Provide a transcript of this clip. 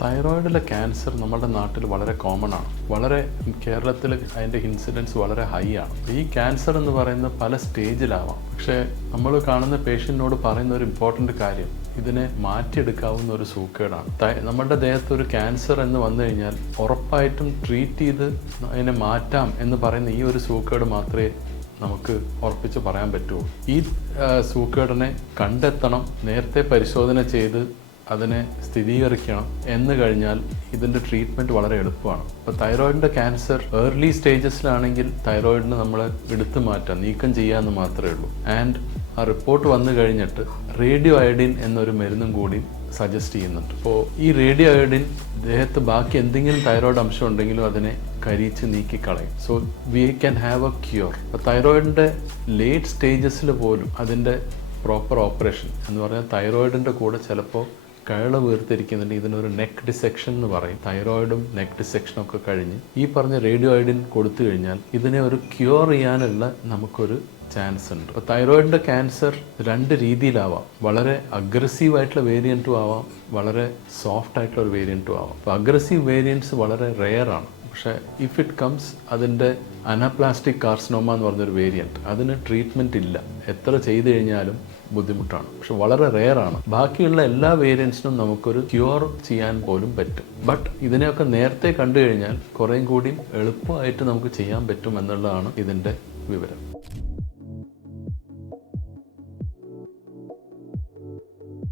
തൈറോയിഡിലെ cancer നമ്മുടെ നാട്ടിൽ വളരെ കോമൺ ആണ്. വളരെ കേരളത്തിൽ അതിൻ്റെ ഇൻസിഡൻസ് വളരെ ഹൈ ആണ്. ഈ ക്യാൻസർ എന്ന് പറയുന്നത് പല സ്റ്റേജിലാവാം. പക്ഷേ നമ്മൾ കാണുന്ന പേഷ്യൻറ്റിനോട് പറയുന്ന ഒരു ഇമ്പോർട്ടൻ്റ് കാര്യം ഇതിനെ മാറ്റിയെടുക്കാവുന്ന ഒരു സൂക്കേടാണ്. നമ്മുടെ ദേഹത്ത് ഒരു ക്യാൻസർ എന്ന് വന്നു കഴിഞ്ഞാൽ ഉറപ്പായിട്ടും ട്രീറ്റ് ചെയ്ത് അതിനെ മാറ്റാം എന്ന് പറയുന്ന ഈ ഒരു സൂക്കേട് മാത്രമേ നമുക്ക് ഉറപ്പിച്ച് പറയാൻ പറ്റുമോ. ഈ സൂക്കേടിനെ കണ്ടെത്തണം, നേരത്തെ പരിശോധന ചെയ്ത് അതിനെ സ്ഥിരീകരിക്കണം എന്ന് കഴിഞ്ഞാൽ ഇതിൻ്റെ ട്രീറ്റ്മെൻറ്റ് വളരെ എളുപ്പമാണ്. ഇപ്പോൾ തൈറോയിഡിൻ്റെ ക്യാൻസർ ഏർലി സ്റ്റേജസിലാണെങ്കിൽ തൈറോയിഡിനെ നമ്മൾ എടുത്തു മാറ്റാം, നീക്കം ചെയ്യാമെന്ന് മാത്രമേ ഉള്ളൂ. ആൻഡ് ആ റിപ്പോർട്ട് വന്നു കഴിഞ്ഞിട്ട് റേഡിയോ അയഡിൻ എന്നൊരു മരുന്നും കൂടി സജസ്റ്റ് ചെയ്യുന്നുണ്ട്. അപ്പോൾ ഈ റേഡിയോ അയഡിൻ ദേഹത്ത് ബാക്കി എന്തെങ്കിലും തൈറോയിഡ് അംശം ഉണ്ടെങ്കിലും അതിനെ കരിച്ച് നീക്കിക്കളയും. So we can have a cure. അപ്പോൾ തൈറോയിഡിൻ്റെ ലേറ്റ് സ്റ്റേജസിൽ പോലും അതിൻ്റെ പ്രോപ്പർ ഓപ്പറേഷൻ എന്ന് പറഞ്ഞാൽ തൈറോയിഡിൻ്റെ കൂടെ ചിലപ്പോൾ കഴള വീർത്തിരിക്കുന്നുണ്ട്. ഇതിനൊരു നെക്ക് ഡിസെക്ഷൻ എന്ന് പറയും. തൈറോയിഡും നെക്ക് ഡിസെക്ഷനും ഒക്കെ കഴിഞ്ഞ് ഈ പറഞ്ഞ റേഡിയോ അയഡിൻ കൊടുത്തു കഴിഞ്ഞാൽ ഇതിനെ ഒരു ക്യൂർ ചെയ്യാനുള്ള നമുക്കൊരു ചാൻസ് ഉണ്ട്. അപ്പോൾ തൈറോയിഡിൻ്റെ ക്യാൻസർ രണ്ട് രീതിയിലാവാം. വളരെ അഗ്രസീവായിട്ടുള്ള വേരിയൻറ്റും ആവാം, വളരെ സോഫ്റ്റ് ആയിട്ടുള്ള ഒരു വേരിയൻറ്റും ആവാം. അപ്പോൾ അഗ്രസീവ് വേരിയൻറ്റ്സ് വളരെ റെയർ ആണ്. പക്ഷേ ഇഫ് ഇറ്റ് കംസ് അതിൻ്റെ അനാപ്ലാസ്റ്റിക് കാർസിനോമ എന്ന് പറഞ്ഞൊരു വേരിയൻറ്റ്, അതിന് ട്രീറ്റ്മെൻറ്റ് ഇല്ല. എത്ര ചെയ്തു കഴിഞ്ഞാലും ബുദ്ധിമുട്ടാണ്. പക്ഷെ വളരെ റെയർ ആണ്. ബാക്കിയുള്ള എല്ലാ വേരിയൻസിനും നമുക്കൊരു ക്യൂർ ചെയ്യാൻ പോലും പറ്റും. ബട്ട് ഇതിനെയൊക്കെ നേരത്തെ കണ്ടു കഴിഞ്ഞാൽ കുറേയും കൂടി എളുപ്പമായിട്ട് നമുക്ക് ചെയ്യാൻ പറ്റും എന്നുള്ളതാണ് ഇതിൻ്റെ വിവരം.